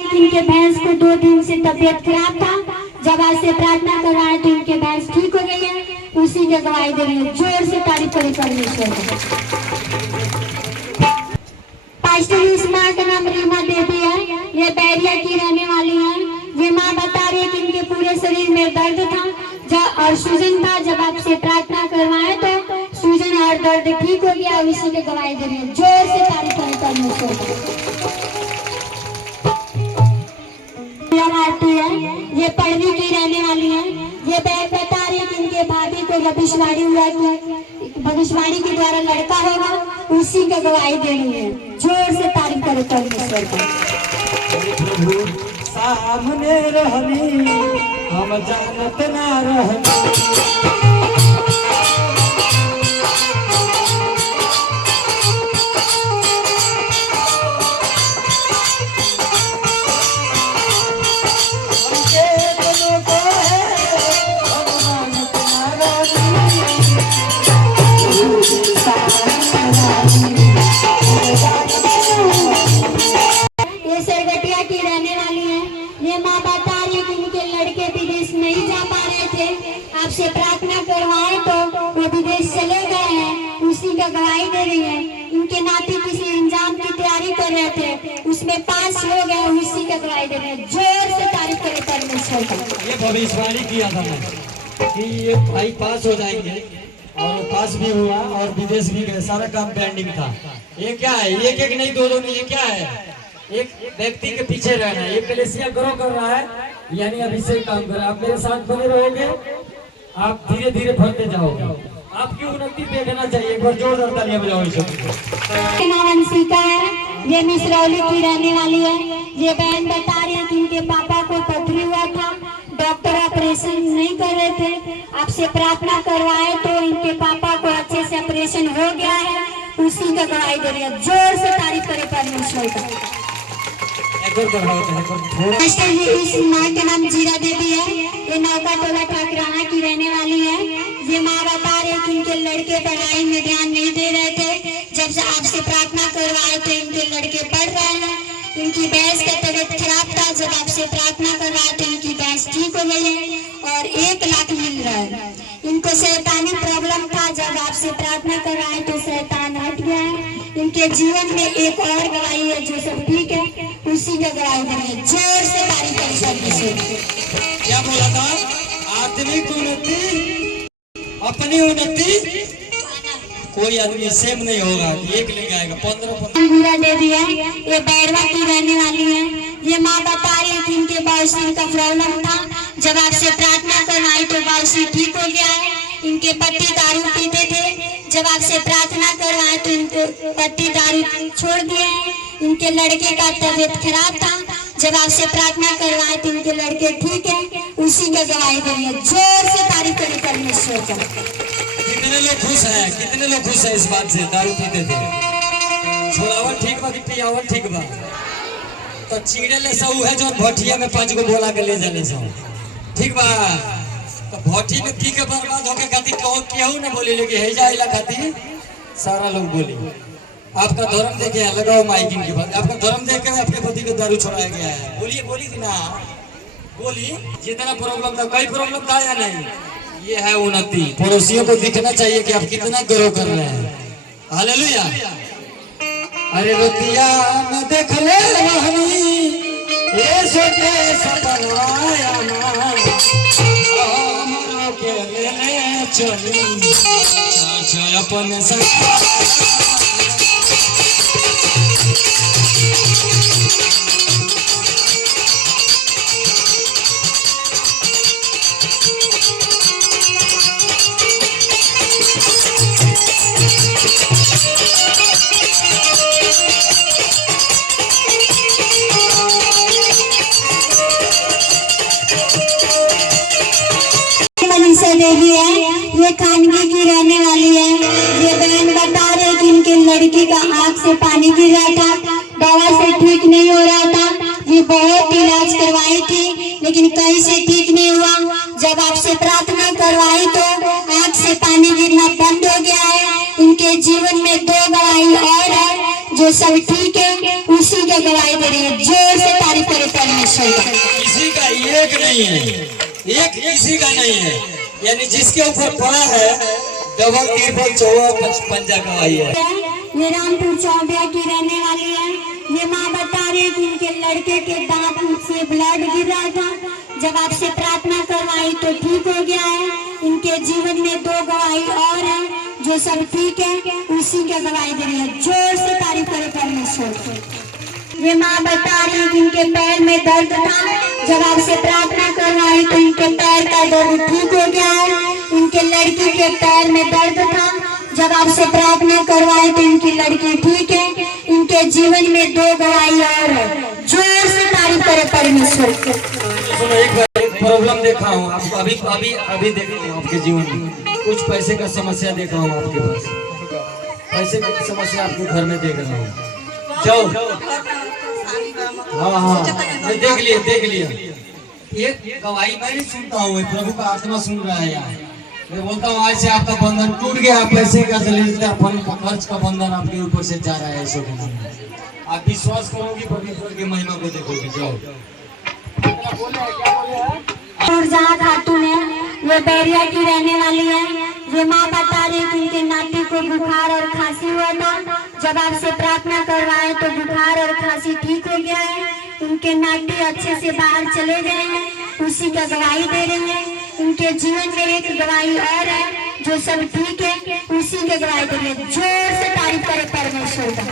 इनके भैंस को 2 दिन से तबीयत खराब था। जब आज से प्रार्थना करवाए तो इनके भैंस ठीक हो गई है। उसी की गवाही दे रही है। जोर से तारीफ करें परमेश्वर को। पास्टर उस्मा का नाम रीमा देवी है। ये बैरिया की रहने वाली है। ये माँ बता रही है कि इनके पूरे शरीर में दर्द था और सूजन था। जब आपसे प्रार्थना करवाए तो सूजन और दर्द ठीक हो गया। उसी की गवाही दे रही है। जोर से तारीफ करें परमेश्वर को। ये पढ़ने की रहने वाली है। ये बता रही है कि इनके भाभी को भविष्यवाणी हुआ कि भविष्यवाणी के द्वारा लड़का होगा। उसी का गवाही दे रही है। जोर से तारीफ करो परमेश्वर को। सामने रहनी हम जानत ना रहनी। आपसे प्रार्थना करवाए तो वो विदेश चले गए हैं। उसी का गवाही दे रही है। इनके नाती किसी एग्जाम की तैयारी कर रहे थे, उसमें पास हो गए। उसी का गवाही दे रहे हैं। जोर से तारीफ करें परमेश्वर का। ये भविष्यवाणी किया था मैं कि ये भाई पास हो जाएंगे और पास भी हुआ और विदेश भी गए। सारा काम पेंडिंग था। ये क्या है? एक एक नहीं दो नहीं। ये क्या है? एक व्यक्ति के पीछे रहना है। ये कलेसिया ग्रो कर रहा है, यानी अभी से काम कर रहा है। आप मेरे साथ बने रहोगे, आप धीरे धीरे बढ़ते जाओगे। आपकी उन्नति देखना चाहिए। एक बार जोरदार तालियां बजाओ। नाम अंशिका है। ये मिसरौली की रहने वाली है। ये बहन बता रही है कि इनके पापा को पथरी हुआ था। डॉक्टर ऑपरेशन नहीं कर रहे थे। आपसे प्रार्थना करवाए तो इनके पापा को अच्छे से ऑपरेशन हो गया है। उसी का गवाही दे रही है। जोर से तारीफ करें परमेश्वर का। इस माँ का नाम जीरा देवी है। ये नौका टोला ठाकराना की रहने वाली है। ये माँ बता रहे कि इनके लड़के पढ़ाई में ध्यान नहीं दे रहे थे। जब से आपसे प्रार्थना करवाए तो इनके लड़के पढ़ रहे हैं। इनकी भैंस का तबीयत खराब था। जब आपसे प्रार्थना करवाए तो इनकी भैंस ठीक हो गई है और 1 लाख मिल रहा है। इनको शैतानी प्रॉब्लम था। जब आपसे प्रार्थना करवाए तो शैतान हट गया है। इनके जीवन में एक और गवाही है जो सब ठीक है। उसी का गवाही है। जोर से तारीफ करें। क्या बोला था? आत्मिक उन्नति, अपनी उन्नति कोई आदमी सेम नहीं होगा। एक लेके आएगा 15 दे दिया। ये बैरवा की रहने वाली है। ये माँ बता रही है कि इनके बाउसी का प्रॉब्लम था। जब आपसे प्रार्थना करवाई तो बाउसी ठीक हो गया है। इनके पति दारू पीते थे। जब आपसे प्रार्थना करवाए तो इनके पति दारू छोड़ दिए हैं। इनके लड़के का तबीयत खराब था। जब आपसे प्रार्थना करवाए तो इनके लड़के ठीक है। उसी का गवाही दे रही है। जोर से तारीफ करें परमेश्वर का। कितने लोग खुश हैं? कितने लोग खुश हैं इस बात से? दारू पीते थे, छोड़ावल ठीक बा कि पियावल ठीक बा? तो चीड़े ले सऊ है जो भटिया में 5 गो बोला के ले जाने सऊ ठीक बा। तो भट्टी में पी के बर्बाद होके खातिर केहू न बोली, लेकिन है जाइला खातिर सारा लोग बोली। आपका धर्म देखे लगाओ माइकिंग के बाद। आपका धर्म देख के आपके पति को दारू छोड़ाया गया है। बोलिए, बोली कि ना बोली? जितना प्रॉब्लम था, कई प्रॉब्लम था या नहीं? ये है उन्नति। पड़ोसियों को दिखना चाहिए कि आप कितना ग्रो कर रहे हैं। हालेलुया। अरे रोतिया में देख ले रहनी, ये सोचे सपनाया हमरो के ले चली अपने संग। देवी है। ये खानगी की रहने वाली है। ये बहन बता रहे कि इनके लड़की का आंख से पानी गिर रहा था। दवा से ठीक नहीं हो रहा था। ये बहुत इलाज करवाई थी लेकिन कहीं से ठीक नहीं हुआ। जब आपसे प्रार्थना करवाई तो आंख से पानी गिरना बंद हो गया है। इनके जीवन में 2 गवाही और है जो जो सब ठीक है उसी की गवाही दे रही है। जोर से तारीफ करे परमेश्वर का। किसी का एक नहीं है, एक किसी का नहीं है, यानी जिसके ऊपर पड़ा है डबल ट्रिपल चौवा पंजा गवाही है। ये रामपुर चौबिया की रहने वाली है। ये माँ बता रही है कि इनके लड़के के दांत से ब्लड गिर रहा था, जब आपसे प्रार्थना करवाई तो ठीक हो गया है। इनके जीवन में 2 गवाही और है, जो सब ठीक है उसी के गवाही दे रही है। जोर से तारीफ करे परमेश्वर। ये माँ बता रही है कि इनके पैर में दर्द था, जब आपसे प्रार्थना करवाई तो इनके पैर का दर्द ठीक हो गया है। इनके लड़की के पैर में दर्द था, जब आपसे प्रार्थना करवाई तो इनकी लड़की ठीक है। इनके जीवन में 2 गवाही और है। जोर से तारीफ करे परमेश्वर। सुनो, एक बार एक प्रॉब्लम देखा हूँ आपको, अभी अभी अभी देख रहा हूँ आपके जीवन में कुछ पैसे का समस्या देख रहा हूँ आपके पास, पैसे की समस्या आपके घर में देख रहा हूँ। जाओ, हाँ हाँ देख लिया। ये गवाही मैं नहीं सुनता हूँ, प्रभु का आत्मा सुन रहा है यार। मैं बोलता हूँ आज से आपका बंधन टूट गया, पैसे का खर्च का बंधन आपके ऊपर से जा रहा है। ऐसे आप विश्वास करोगी, परमेश्वर की महिमा को देखोगे। जाओ। और जहाँ खातून है वो बैरिया की रहने वाली है। ये माँ बता रही कि उनके नाती को बुखार और खांसी हुआ था, जब आपसे प्रार्थना करवाए तो बुखार और खांसी ठीक हो गया है। उनके नाती अच्छे से बाहर चले गए हैं, उसी का गवाही दे रहे हैं। उनके जीवन में 1 गवाही और है, जो सब ठीक है उसी के गवाही दे रहे हैं। जोर से तारीफ करे परमेश्वर का।